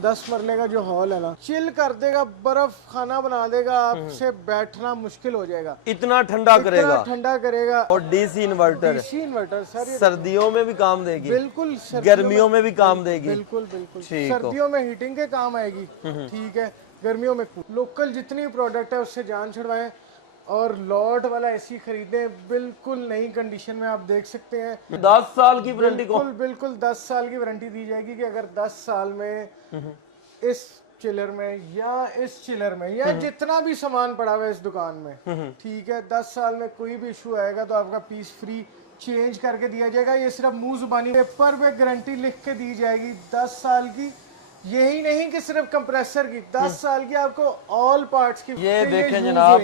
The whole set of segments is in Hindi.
10 मरले का जो हॉल है ना, चिल कर देगा, बर्फ खाना बना देगा, आपसे बैठना मुश्किल हो जाएगा, इतना ठंडा करेगा, ठंडा करेगा। और डीसी इन्वर्टर सर सर्दियों में भी काम देगी, बिल्कुल गर्मियों में भी काम देगी। बिल्कुल सर्दियों में हीटिंग के काम आएगी, ठीक है, गर्मियों में लोकल जितनी प्रोडक्ट है उससे जान छुड़वाएं, और लॉट वाला एसी खरीदें, बिल्कुल नई कंडीशन में। आप देख सकते हैं 10 साल की वारंटी को, बिल्कुल 10 साल की वारंटी दी जाएगी कि अगर 10 साल में इस चिलर में या इस चिलर में या जितना भी सामान पड़ा हुआ है इस दुकान में, ठीक है, 10 साल में कोई भी इशू आएगा तो आपका पीस फ्री चेंज करके दिया जाएगा। ये सिर्फ मुंह जुबानी पेपर पे गारंटी लिख के दी जाएगी 10 साल की। यही नहीं कि सिर्फ कंप्रेसर की, 10 साल की आपको ऑल पार्ट्स की। ये देखें जनाब,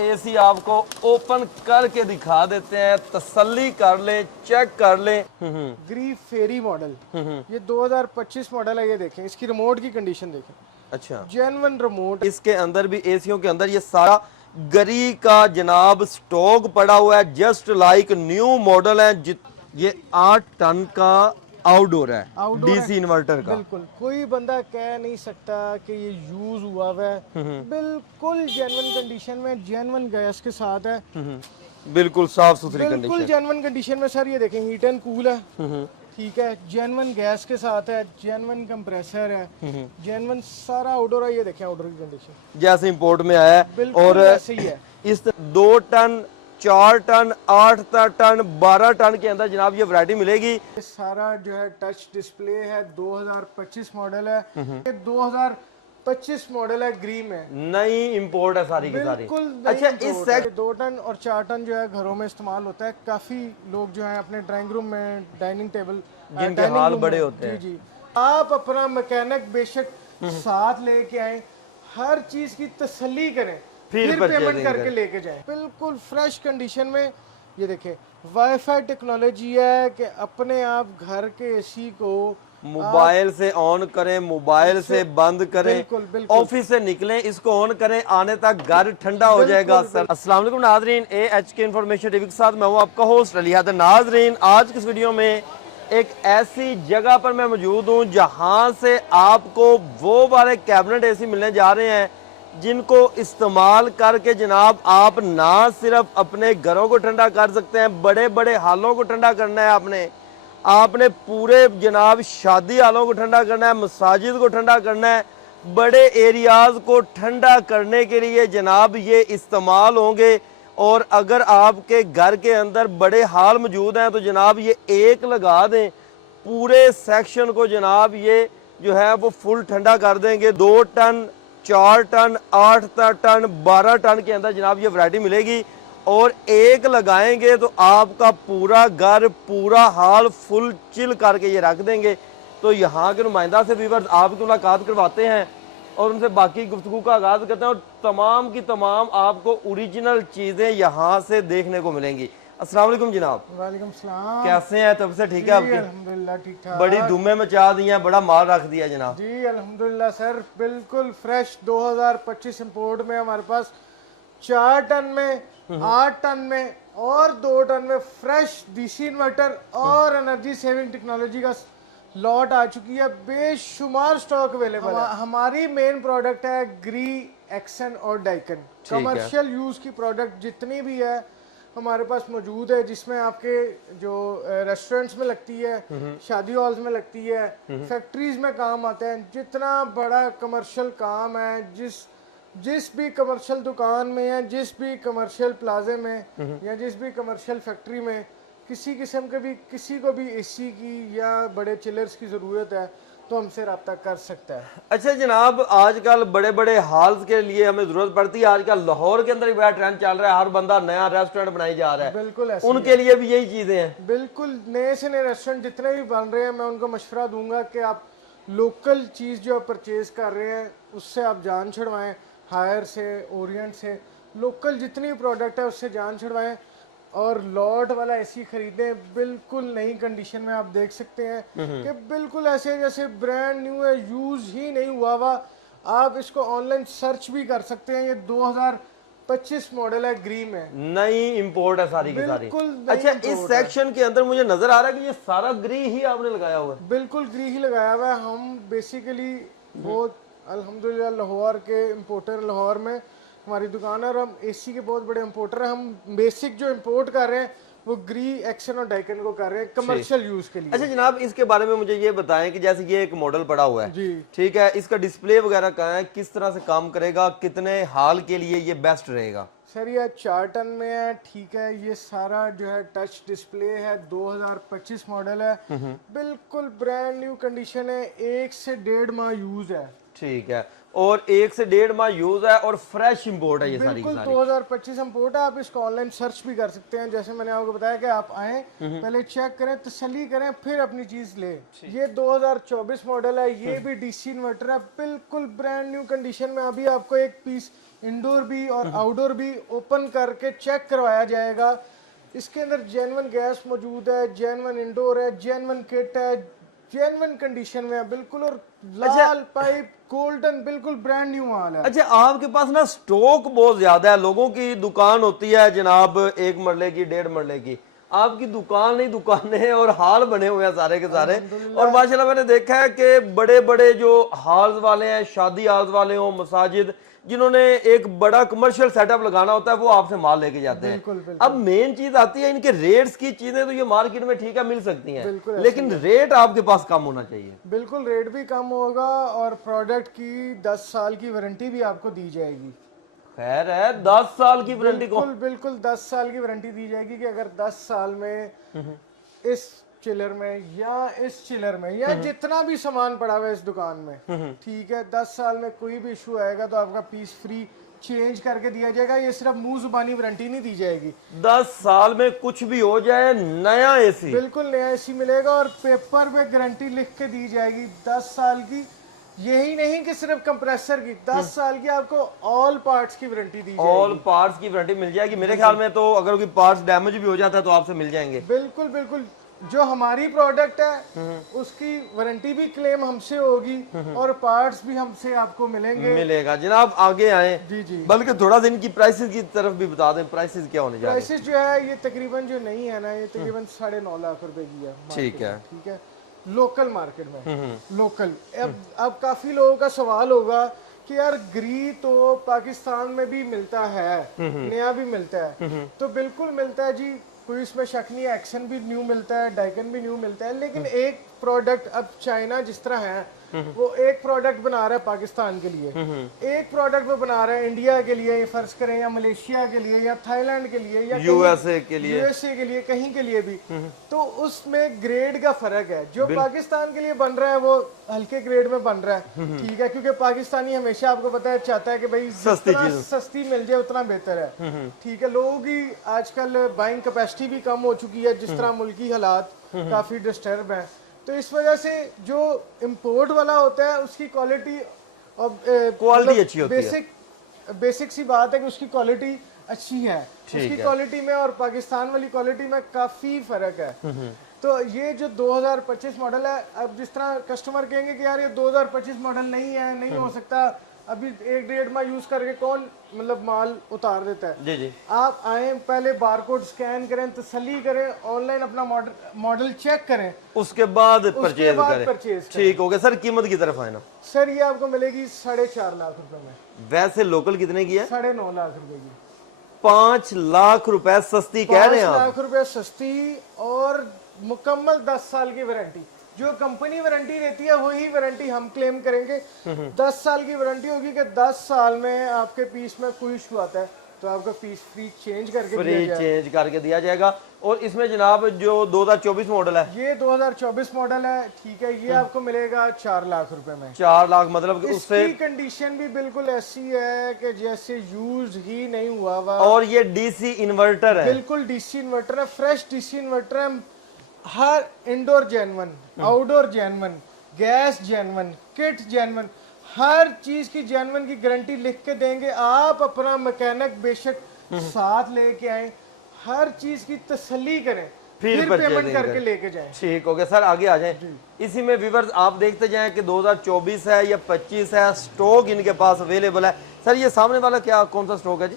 एसी आपको ओपन करके दिखा देते हैं, तसल्ली कर ले, चेक कर ले। ग्री फेरी मॉडल, ये 2025 मॉडल है। ये देखें, इसकी रिमोट की कंडीशन देखें, अच्छा, जेन्युइन रिमोट। इसके अंदर भी एसियों के अंदर ये सारा गरी का जनाब स्टॉक पड़ा हुआ है, जस्ट लाइक न्यू मॉडल है। ये 8 टन का आउटडोर है, डीसी इन्वर्टर का। बिल्कुल कोई बंदा कह नहीं सकता कि ये यूज हुआ है, बिल्कुल जेन्युइन कंडीशन में, जेन्युइन गैस के साथ है, बिल्कुल साफ सुथरी बिल्कुल कंडीशन, जेन्युइन कंडीशन में। सर ये देखें, हीट एंड कूल है, ठीक है, जेन्युइन गैस के साथ है, जेन्युइन कंप्रेसर है, जेन्युइन सारा आउटडोर है। ये देखें आउटडोर की कंडीशन जैसे इंपोर्ट में आया है, और ऐसे ही है। इस 2 टन 4 टन 8 टन 12 टन के अंदर जनाब ये वैरायटी मिलेगी। ये सारा जो है टच डिस्प्ले है, 2025 मॉडल है, ये 2025 मॉडल है, ग्री में, नई इंपोर्ट है सारी की सारी। अच्छा, इस 2 टन और 4 टन जो है घरों में इस्तेमाल होता है। काफी लोग जो है अपने ड्राइंग रूम में, डाइनिंग टेबल, जिनके हाल बड़े होते हैं, जी, आप अपना मैकेनिक बेशक साथ लेके आए, हर चीज की तसल्ली करें, फिर पेमेंट करके लेके जाए, बिल्कुल फ्रेश कंडीशन में। ये देखें, वाईफाई टेक्नोलॉजी है कि अपने आप घर के एसी को मोबाइल से ऑन करें, मोबाइल से बंद करें, ऑफिस से निकलें, इसको ऑन करें, आने तक घर ठंडा हो जाएगा। सर अस्सलाम वालेकुम नाजरीन, AHK इन्फॉर्मेशन टीवी के साथ मैं हूं आपका होस्ट अली हैदर। नाजरीन, आज की इस वीडियो में एक ऐसी जगह पर मैं मौजूद हूं जहां से आपको वो वाले कैबिनेट एसी मिलने जा रहे हैं जिनको इस्तेमाल करके जनाब आप ना सिर्फ अपने घरों को ठंडा कर सकते हैं, बड़े बड़े हालों को ठंडा करना है, आपने पूरे जनाब शादी हालों को ठंडा करना है, मसाजिद को ठंडा करना है, बड़े एरियाज को ठंडा करने के लिए जनाब ये इस्तेमाल होंगे। और अगर आपके घर के अंदर बड़े हाल मौजूद हैं तो जनाब ये एक लगा दें, पूरे सेक्शन को जनाब ये जो है वो फुल ठंडा कर देंगे। 2 टन 4 टन 8 टन 12 टन के अंदर जनाब ये वैरायटी मिलेगी, और एक लगाएंगे तो आपका पूरा घर, पूरा हाल फुल चिल करके ये रख देंगे। तो यहाँ के नुमाइंदा से व्यूअर्स आपकी मुलाकात करवाते हैं और उनसे बाकी गुफ्तगू का आगाज करते हैं, और तमाम की तमाम आपको ओरिजिनल चीजें यहाँ से देखने को मिलेंगी। अस्सलाम वालेकुम जनाब। वालेकुम सलाम। कैसे हैं? तब से ठीक है आपके? अल्हम्दुलिल्लाह ठीक ठाक। बड़ी धूमें मचा दी हैं, बड़ा माल रख दिया जनाब। जी अल्हम्दुलिल्लाह सर, बिल्कुल फ्रेश 2025 इंपोर्ट में हमारे पास 4 टन में, 8 टन में और 2 टन में फ्रेश डीसी इन्वर्टर और एनर्जी सेविंग टेक्नोलॉजी का लॉट आ चुकी है। बेशुमार स्टॉक अवेलेबल है। हमारी मेन प्रोडक्ट है ग्री, एक्सन और डाइकन। कमर्शियल यूज की प्रोडक्ट जितनी भी है हमारे पास मौजूद है, जिसमें आपके जो रेस्टोरेंट्स में लगती है, शादी हॉल्स में लगती है, फैक्ट्रीज में काम आते हैं। जितना बड़ा कमर्शियल काम है, जिस भी कमर्शियल दुकान में या जिस भी कमर्शियल प्लाजे में या जिस भी कमर्शियल फैक्ट्री में किसी किस्म के भी किसी को भी एसी की या बड़े चिलर्स की ज़रूरत है तो हमसे रब्ता कर सकता है। अच्छा जनाब, आजकल बड़े बड़े हॉल्स के लिए हमें जरूरत पड़ती है। आजकल लाहौर के अंदर भी बड़ा ट्रेंड चल रहा है, हर बंदा नया रेस्टोरेंट बनाई जा रहा है। बिल्कुल ऐसे उनके लिए भी यही चीजें हैं। बिल्कुल नए से नए रेस्टोरेंट जितने भी बन रहे हैं, मैं उनको मशवरा दूंगा कि आप लोकल चीज़ जो आप परचेज कर रहे हैं उससे आप जान छुड़वाएं। हायर से, ओरिएंट से, लोकल जितनी प्रोडक्ट है उससे जान छुड़वाएं, और लॉट वाला एसी खरीदें, बिल्कुल नई कंडीशन में। आप देख सकते हैं कि बिल्कुल ऐसे जैसे ब्रांड न्यू है, यूज ही नहीं हुआ। आप इसको ऑनलाइन सर्च भी कर सकते हैं। ये 2025 मॉडल है, ग्री में, नई इंपोर्ट है सारी की सारी। अच्छा, इस सेक्शन के अंदर मुझे नजर आ रहा है कि ये सारा ग्री ही आपने लगाया हुआ है। बिल्कुल ग्री ही लगाया हुआ है। हम बेसिकली बहुत अल्हम्दुलिल्लाह लाहौर के इंपोर्टर, लाहौर में हमारी दुकान है और हम एसी के बहुत बड़े इंपोर्टर हैं। हम बेसिक जो इंपोर्ट कर रहे हैं वो ग्री, एक्शन और डाइकन को कर रहे हैं कमर्शियल यूज के लिए। अच्छा जनाब, इसके बारे में मुझे ये बताएं कि जैसे ये एक मॉडल पड़ा हुआ है जी, ठीक है, इसका डिस्प्ले वगैरह कहाँ है, किस तरह से काम करेगा, कितने हाल के लिए ये बेस्ट रहेगा? सर ये 4 टन में है, ठीक है। ये सारा जो है टच डिस्प्ले है, 2025 मॉडल है, बिल्कुल ब्रांड न्यू कंडीशन है, 1 से 1.5 माह यूज है। ठीक है, और 1 से 1.5 माह यूज है और फ्रेश इंपोर्ट है ये सारी की बिल्कुल सारी। 2025 इंपोर्ट है। आप इसको ऑनलाइन सर्च भी कर सकते हैं, जैसे मैंने आपको बताया कि आप आए पहले चेक करें, तसल्ली करें, फिर अपनी चीज ले। ये 2024 मॉडल है, ये भी डीसी इन्वर्टर है, बिल्कुल ब्रांड न्यू कंडीशन में। अभी आपको एक पीस इंडोर भी और आउटडोर भी ओपन करके चेक करवाया जाएगा। इसके अंदर जेन्युइन गैस मौजूद है, जेन्युइन इंडोर है, जेन्युइन किट है, जेन्युइन कंडीशन में है बिल्कुल, और लाल पाइप गोल्डन बिल्कुल ब्रांड न्यू माल है। अच्छा, आपके पास ना स्टॉक बहुत ज्यादा है। लोगों की दुकान होती है जनाब 1 मरले की, 1.5 मरले की, आपकी दुकान नहीं दुकानें हैं और हाल बने हुए हैं सारे के सारे। और माशाल्लाह मैंने देखा है कि बड़े बड़े जो हॉल्स वाले हैं, शादी हॉल्स वाले हो, मसाजिद, जिन्होंने एक बड़ा कमर्शियल सेटअप लगाना होता है, वो आपसे माल लेके जाते हैं। बिल्कुल। अब मेन चीज आती है इनके रेट्स की। चीजें तो ये मार्केट में ठीक है मिल सकती हैं, बिल्कुल लेकिन रेट आपके पास कम होना चाहिए। बिल्कुल, रेट भी कम होगा और प्रोडक्ट की 10 साल की वारंटी भी आपको दी जाएगी। खैर है, 10 साल की वारंटी को बिल्कुल 10 साल की वारंटी दी जाएगी कि अगर 10 साल में इस चिलर में या इस चिलर में या जितना भी सामान पड़ा हुआ है इस दुकान में, ठीक है, 10 साल में कोई भी इशू आएगा तो आपका पीस फ्री चेंज करके दिया जाएगा। ये सिर्फ मुंह जुबानी वारंटी नहीं दी जाएगी। 10 साल में कुछ भी हो जाए, नया एसी, बिल्कुल नया एसी मिलेगा और पेपर पे गारंटी लिख के दी जाएगी 10 साल की। यही नहीं कि सिर्फ कंप्रेसर की, 10 साल की आपको ऑल पार्ट्स की वारंटी दी जाएगी। ऑल पार्ट्स की वारंटी मिल जाएगी। मेरे ख्याल में तो अगर कोई पार्ट्स डैमेज भी हो जाता है तो आपसे मिल जाएंगे। बिल्कुल, जो हमारी प्रोडक्ट है उसकी वारंटी भी क्लेम हमसे होगी और पार्ट्स भी हमसे आपको मिलेगा। जनाब आगे आए, जी, बल्कि थोड़ा सा इनकी प्राइसेस की तरफ भी बता दें, प्राइसेस क्या होने जा रहे हैं? प्राइसेस जो है ये तकरीबन जो नहीं है ना, ये तकरीबन 9.5 लाख रुपए की है। ठीक है, लोकल मार्केट में लोकल। अब काफी लोगों का सवाल होगा कि यार ग्री तो पाकिस्तान में भी मिलता है, नया भी मिलता है, तो बिल्कुल मिलता है जी, कोई इसमें शक नहीं है। एक्शन भी न्यू मिलता है, डाइकन भी न्यू मिलता है, लेकिन एक प्रोडक्ट, अब चाइना जिस तरह है वो एक प्रोडक्ट बना रहा है पाकिस्तान के लिए, एक प्रोडक्ट वो बना रहा है इंडिया के लिए, ये फर्ज करें, या मलेशिया के लिए, या थाईलैंड के लिए, या यूएसए के लिए, कहीं के लिए भी, तो उसमें ग्रेड का फर्क है। जो पाकिस्तान के लिए बन रहा है वो हल्के ग्रेड में बन रहा है, ठीक है, क्योंकि पाकिस्तानी हमेशा आपको पता है चाहता है कि भाई सस्ती मिल जाए उतना बेहतर है, ठीक है। लोगों की आजकल बाइंग कैपेसिटी भी कम हो चुकी है, जिस तरह मुल्की हालात काफी डिस्टर्ब है, तो इस वजह से जो इंपोर्ट वाला होता है उसकी क्वालिटी अच्छी होती है। बेसिक सी बात है कि उसकी क्वालिटी अच्छी है, उसकी क्वालिटी में और पाकिस्तान वाली क्वालिटी में काफी फर्क है। तो ये जो 2025 मॉडल है, अब जिस तरह कस्टमर कहेंगे कि यार ये 2025 मॉडल नहीं है, नहीं हो सकता, अभी 1.5 माह यूज करके कौन मतलब माल उतार देता है। जी। आप आए, पहले बारकोड स्कैन करें, तसल्ली करें, ऑनलाइन अपना मॉडल चेक करें, उसके बाद परचेज करें। ठीक हो गया सर। कीमत की तरफ आए ना सर, ये आपको मिलेगी 4.5 लाख रुपए में। वैसे लोकल कितने की है? 9.5 लाख रुपए की। 5 लाख रुपए सस्ती कह रहे हैं आप? 5 लाख रुपए सस्ती और मुकम्मल 10 साल की वारंटी। जो कंपनी वारंटी देती है वही वारंटी हम क्लेम करेंगे। 10 साल की वारंटी होगी कि 10 साल में आपके पीस में कोई इशू आता है तो आपका पीस फ्री चेंज करके दिया जाएगा। और इसमें जनाब जो 2024 मॉडल है, ये 2024 मॉडल है, ठीक है, ये आपको मिलेगा 4 लाख रुपए में। 4 लाख मतलब कि उससे कंडीशन भी बिल्कुल ऐसी है कि जैसे यूज ही नहीं हुआ हुआ। और ये डीसी इन्वर्टर है, बिल्कुल डीसी इन्वर्टर है, फ्रेश डीसी इन्वर्टर है। हर indoor genuine, outdoor genuine, gas genuine, kit genuine, हर चीज की जेन्युइन की गारंटी लिख के देंगे। आप अपना मैकेनिक बेशक साथ लेके आए, हर चीज की तसल्ली करें, फिर पेमेंट करके लेके जाएं। ठीक हो गया सर। आगे आ जाएं। इसी में व्यूअर्स आप देखते जाएं कि 2024 है या 25 है, स्टॉक इनके पास अवेलेबल है। सर ये सामने वाला क्या कौन सा स्टॉक है जी?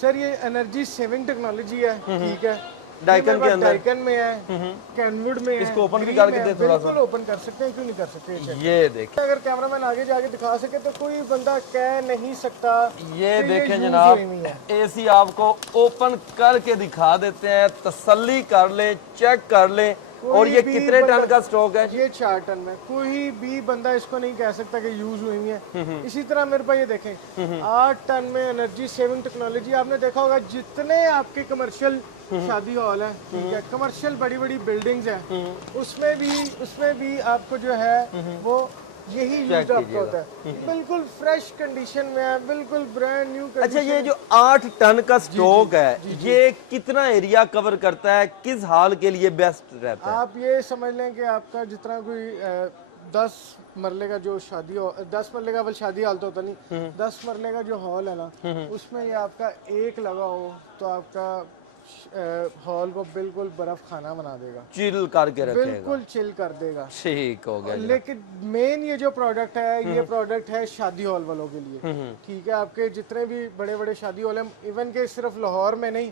सर ये एनर्जी सेविंग टेक्नोलॉजी है, ठीक है, डाइकन के अंदर। डाइकन में है, कैनवुड में है। इसको ओपन भी ग्रीन करके में है, दे थोड़ा सा। बिल्कुल ओपन कर सकते हैं, क्यों नहीं कर सकते। चेक। ये देखें, अगर कैमरामैन आगे जाके दिखा सके तो कोई बंदा कह नहीं सकता ये कि देखें यूज जनाब, हुई नहीं है। एसी आपको ओपन करके दिखा देते हैं, तसल्ली कर ले, चेक कर ले। और ये कोई भी कितने टन बंदा- का स्टॉक है? ये 4 टन में, कोई भी बंदा इसको नहीं कह सकता कि यूज हुई है। इसी तरह मेरे पास ये देखें 8 टन में एनर्जी सेविंग टेक्नोलॉजी। आपने देखा होगा जितने आपके कमर्शियल शादी हॉल है, ठीक है, कमर्शियल बड़ी बड़ी बिल्डिंग्स हैं, उसमें भी आपको जो है वो यही यूज आपका होता है। बिल्कुल फ्रेश कंडीशन में है, बिल्कुल ब्रांड न्यू। अच्छा, ये जो 8 टन का स्टॉक है, ये कितना एरिया कवर करता है, किस हाल के लिए बेस्ट रहता है? आप ये समझ लें कि आपका जितना कोई 10 मरले का जो 10 मरले का शादी हॉल तो होता नहीं, 10 मरले का जो हॉल है ना, उसमें ये आपका एक लगा हो तो आपका हॉल को बिल्कुल बर्फ खाना बना देगा, चिल करके रखेगा, बिल्कुल चिल कर देगा। ठीक हो गया। लेकिन मेन ये जो प्रोडक्ट है, ये प्रोडक्ट है शादी हॉल वालों के लिए, ठीक है। आपके जितने भी बड़े बड़े शादी हॉल हैं, इवन के सिर्फ लाहौर में नहीं,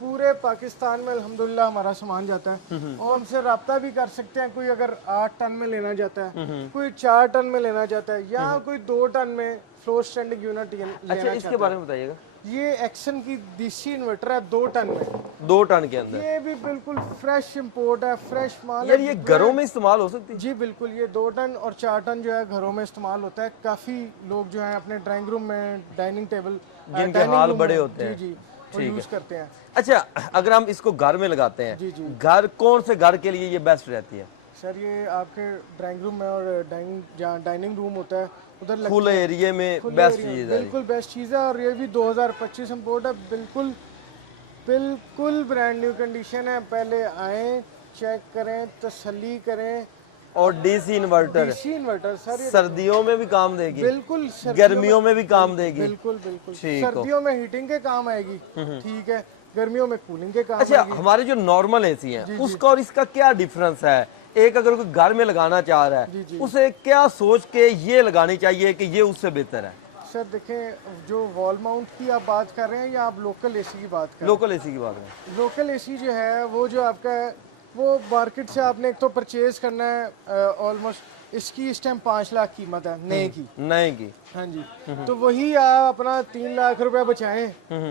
पूरे पाकिस्तान में अल्हम्दुलिल्लाह हमारा सामान जाता है। और हमसे रब्ता भी कर सकते हैं। कोई अगर 8 टन में लेना चाहता है, कोई 4 टन में लेना चाहता है, या कोई 2 टन में फ्लोर स्टैंडिंग यूनिट लेना अच्छा, इसके बारे में बताइएगा। ये एक्शन की डीसी इन्वर्टर है 2 टन में, 2 टन के अंदर। ये भी बिल्कुल फ्रेश इंपोर्ट है, फ्रेश माल यार है। ये घरों में इस्तेमाल हो सकती है? जी बिल्कुल, ये 2 टन और 4 टन जो है घरों में इस्तेमाल होता है। काफी लोग जो है अपने ड्राइंग रूम में, डाइनिंग टेबल, जिनके डाइनिंग हाल रूम बड़े में, होते हैं। जी जी, वो यूज करते हैं। अच्छा, अगर हम इसको घर में लगाते हैं, जी जी घर कौन से घर के लिए ये बेस्ट रहती है? सर, ये आपके ड्राइंग रूम में और जहाँ डाइनिंग रूम होता है उधर लगती खुले है। एरिया में खुले बेस्ट एरिया में, चीज है। बिल्कुल बेस्ट चीज़ है। और ये भी 2025 इंपोर्ट है, बिल्कुल बिल्कुल ब्रांड न्यू कंडीशन है। पहले आए, चेक करें, तसल्ली करें। और DC inverter, DC inverter sir, ये सर्दियों में भी काम देगी, बिल्कुल गर्मियों में भी काम देगी। बिल्कुल बिल्कुल। ठीक हो। सर्दियों में हीटिंग के काम आएगी, ठीक है, गर्मियों में कूलिंग के काम अच्छा, आएगी। हमारे जो नॉर्मल एसी है उसका और इसका क्या डिफरेंस है? एक अगर कोई घर में लगाना चाह रहा जी, है, जी। उसे क्या सोच के ये लगानी चाहिए कि ये उससे बेहतर है? सर देखें, जो वॉल माउंट की आप बात कर रहे हैं या आप लोकल एसी की बात कर रहे लोकल एसी की बात है। हैं? लोकल एसी जो है वो जो आपका है, वो मार्केट से आपने एक तो परचेज करना है। ऑलमोस्ट इसकी इस टाइम 5 लाख कीमत है नए की। नए की। हाँ जी, तो वही आप अपना 3 लाख रुपए बचाएं,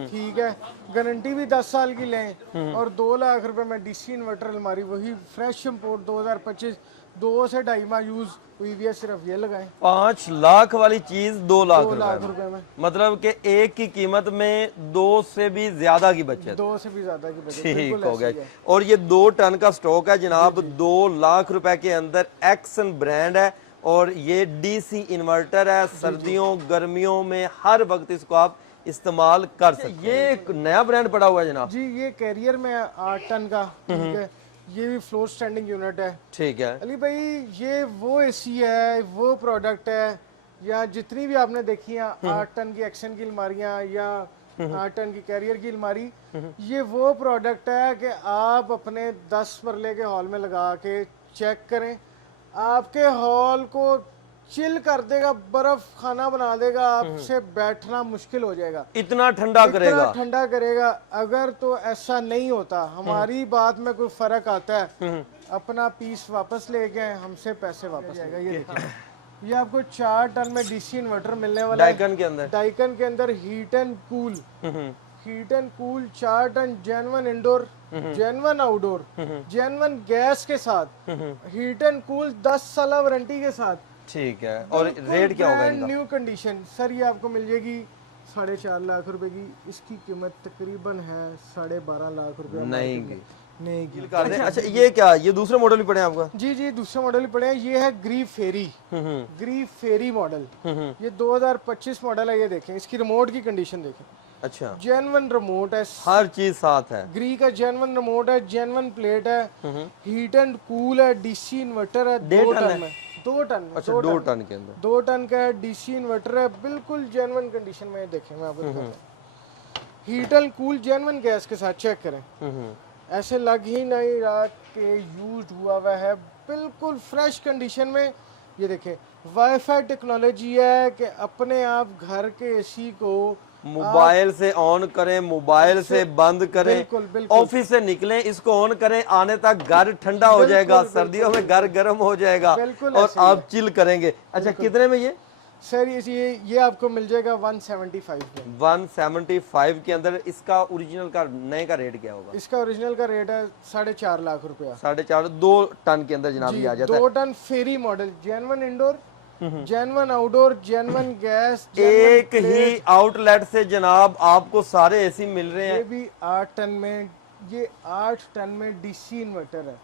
ठीक है, गारंटी भी 10 साल की लें, और 2 लाख रुपए में डीसी इन्वर्टर अलमारी वही फ्रेश इंपोर्ट 2025 2 से 2.5 माह यूज हुई भी है, सिर्फ ये लगाएं। 5 लाख वाली चीज 2 लाख 2 लाख रुपए रुपए में, मतलब कि एक की कीमत में 2 से भी ज्यादा की बचत। 2 से भी ज्यादा की बचत, ठीक बिल्कुल हो ऐसे ही गया। है। और ये 2 टन का स्टॉक है जनाब, 2 लाख रुपए के अंदर एक्सन ब्रांड है, और ये डीसी इन्वर्टर है। सर्दियों गर्मियों में हर वक्त इसको आप इस्तेमाल कर सकते हैं। ये एक नया ब्रांड पड़ा हुआ है जनाब। जी, ये कैरियर में 8 टन का, ठीक है, ये भी फ्लोर स्टैंडिंग यूनिट है। ठीक है। अली भाई, ये वो एसी है, वो प्रोडक्ट है, या जितनी भी आपने देखी है 8 टन की एक्शन की अलमारियां या 8 टन की कैरियर की अलमारी, ये वो प्रोडक्ट है कि आप अपने 10 मरले के हॉल में लगा के चेक करें, आपके हॉल को चिल कर देगा, बर्फ खाना बना देगा, आपसे बैठना मुश्किल हो जाएगा, इतना ठंडा करेगा। इतना ठंडा करेगा। अगर तो ऐसा नहीं होता, हमारी बात में कोई फर्क आता है, अपना पीस वापस ले गए, हमसे पैसे वापस आएगा। ये देखिए, ये आपको 4 टन में डीसी इन्वर्टर मिलने वाला है डाइकन के अंदर। डाइकन के अंदर, heat and cool, heat and cool 4 ton, genuine indoor, genuine outdoor, genuine gas के साथ, हीट एंड कूल 10 साल वारंटी के साथ। ठीक है। और रेट क्या होगा इनका? न्यू कंडीशन सर, ये आपको मिल जाएगी 4.5 लाख रुपए की। इसकी कीमत तकरीबन है 12.5 लाख रुपए नहीं की। नहीं की। अच्छा, ये क्या, ये दूसरे मॉडल भी पड़े हैं आपका? जी जी, दूसरा मॉडल पड़े हैं। ये है ग्री फेरी, ग्री फेरी मॉडल, ये 2025 मॉडल है। ये देखें, इसकी रिमोट की कंडीशन देखें। अच्छा, जेन्युइन रिमोट है, हर चीज साथ है। ग्री का जेन्युइन रिमोट है, जेन्युइन प्लेट है, हीट एंड कूल है, डीसी इन्वर्टर है, 2 टन में, 2 टन में, अच्छा, 2 टन के अंदर 2 टन का डीसी इन्वर्टर है, बिल्कुल जेन्युइन कंडीशन में। देखें, मैं आपको दिखाता हूं, heat and cool genuine gas के साथ, चेक करें, ऐसे लग ही नहीं रहा कि यूज हुआ हुआ है, बिल्कुल फ्रेश कंडीशन में। ये देखें, वाईफाई टेक्नोलॉजी है कि अपने आप घर के एसी को मोबाइल से ऑन करें, मोबाइल से बंद करें, बिल्कुल, बिल्कुल। ऑफिस से निकलें, इसको ऑन करें, आने तक घर ठंडा हो जाएगा, सर्दियों में घर गर्म हो जाएगा बिल्कुल और ऐसे ही आप चिल करेंगे। अच्छा, कितने में ये? सर ये आपको मिल जाएगा 175 में। 175 के अंदर। इसका ओरिजिनल का नए का रेट क्या होगा? इसका ओरिजिनल का रेट है 4.5 लाख रुपया। 4.5, 2 टन के अंदर जनाब ये आ जाता है। 2 टन फेरी model, genuine indoor, genuine outdoor, genuine gas, एक ही आउटलेट से जनाब आपको सारे एसी मिल रहे ये हैं। भी 8 टन में, ये 8 टन में डीसी इन्वर्टर है।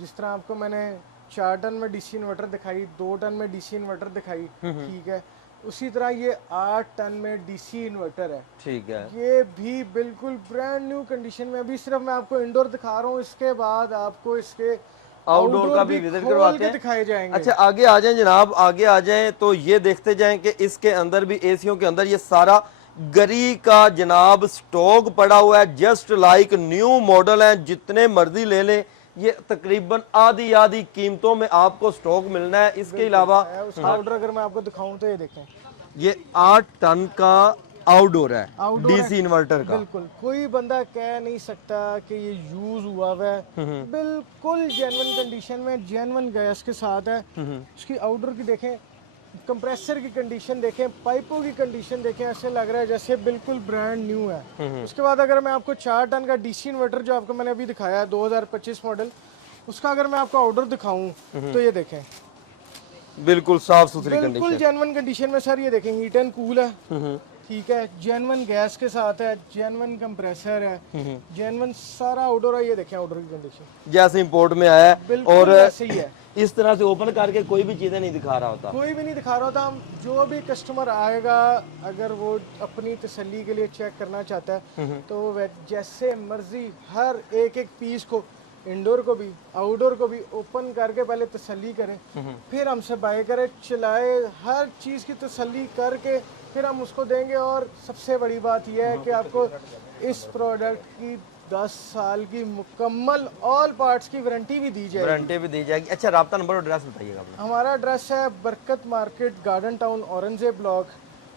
जिस तरह आपको मैंने 4 टन में डीसी इन्वर्टर दिखाई, 2 टन में डीसी इन्वर्टर दिखाई, ठीक है, उसी तरह ये 8 टन में डीसी इन्वर्टर है। ठीक है, ये भी बिल्कुल ब्रांड न्यू कंडीशन में। अभी सिर्फ मैं आपको इंडोर दिखा रहा हूँ, इसके बाद आपको इसके आउटडोर का भी विजिट करवाते हैं, दिखाए जाएंगे। अच्छा, आगे आ जाएं जनाब, आगे आ जाएं तो ये देखते जाएं कि इसके अंदर भी एसियों के अंदर ये सारा गरी का जनाब स्टॉक पड़ा हुआ है, जस्ट लाइक न्यू मॉडल है, जितने मर्जी ले लें। ये तकरीबन आधी कीमतों में आपको स्टॉक मिलना है। इसके अलावा उसका ऑर्डर अगर मैं आपको दिखाऊं तो ये देखें, ये 8 टन का आउटडोर है, आउटडोर डीसी इन्वर्टर का। बिल्कुल कोई बंदा कह नहीं सकता कि ये यूज हुआ हुआ है, बिल्कुल जेन्युइन कंडीशन में, जेन्युइन गैस के साथ है। इसकी आउटडोर की देखें, कंप्रेसर की कंडीशन देखें, पाइपों की कंडीशन देखें, ऐसे लग रहा है जैसे बिल्कुल ब्रांड न्यू है। उसके बाद अगर मैं आपको 4 टन का डीसी इन्वर्टर जो आपको मैंने अभी दिखाया है 2025 मॉडल, उसका अगर मैं आपको आउटडोर दिखाऊं तो ये देखें, बिल्कुल साफ सुथरी बिल्कुल कंडीशन, जेन्युइन कंडीशन में सर। ये देखें, हीट एंड कूल है, ठीक है, जेन्युइन गैस के साथ है, जेन्युइन कंप्रेसर है, जेन्युइन सारा आउटडोर है। ये देखें आउटडोर की कंडीशन जैसे इंपोर्ट में आया है, बिल्कुल और ऐसे ही है। इस तरह से ओपन करके कोई भी चीजें नहीं दिखा रहा होता, कोई भी नहीं दिखा रहा था। जो भी कस्टमर आएगा, अगर वो अपनी तसल्ली के लिए चेक करना चाहता है तो वह जैसे मर्जी हर एक पीस को, इंडोर को भी आउटडोर को भी, ओपन करके पहले तसल्ली करें, फिर हमसे बाय करें, चलाए, हर चीज़ की तसल्ली करके फिर हम उसको देंगे। और सबसे बड़ी बात यह है कि आपको इस प्रोडक्ट की 10 साल की मुकम्मल ऑल पार्ट्स की वारंटी भी दी जाएगी। वारंटी भी दी जाएगी। अच्छा, राब्ता नंबर और एड्रेस बताइएगा अपना। हमारा एड्रेस है बरकत market, garden town, Aurangzeb block.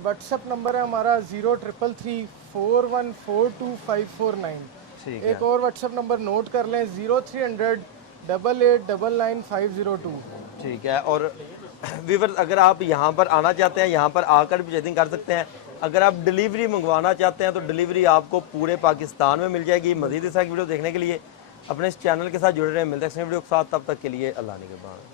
WhatsApp number है हमारा 0333 4142 ठीक एक और व्हाट्सएप नंबर नोट कर लें, 0300 8899 502। ठीक है। और व्यूअर्स, अगर आप यहाँ पर आना चाहते हैं, यहाँ पर आकर भी चेकिंग कर सकते हैं। अगर आप डिलीवरी मंगवाना चाहते हैं तो डिलीवरी आपको पूरे पाकिस्तान में मिल जाएगी। मज़ीद इस वीडियो देखने के लिए अपने इस चैनल के साथ जुड़े रहें। मिलते हैं नेक्स्ट वीडियो के साथ, तब तक के लिए अल्लाह निगहबान।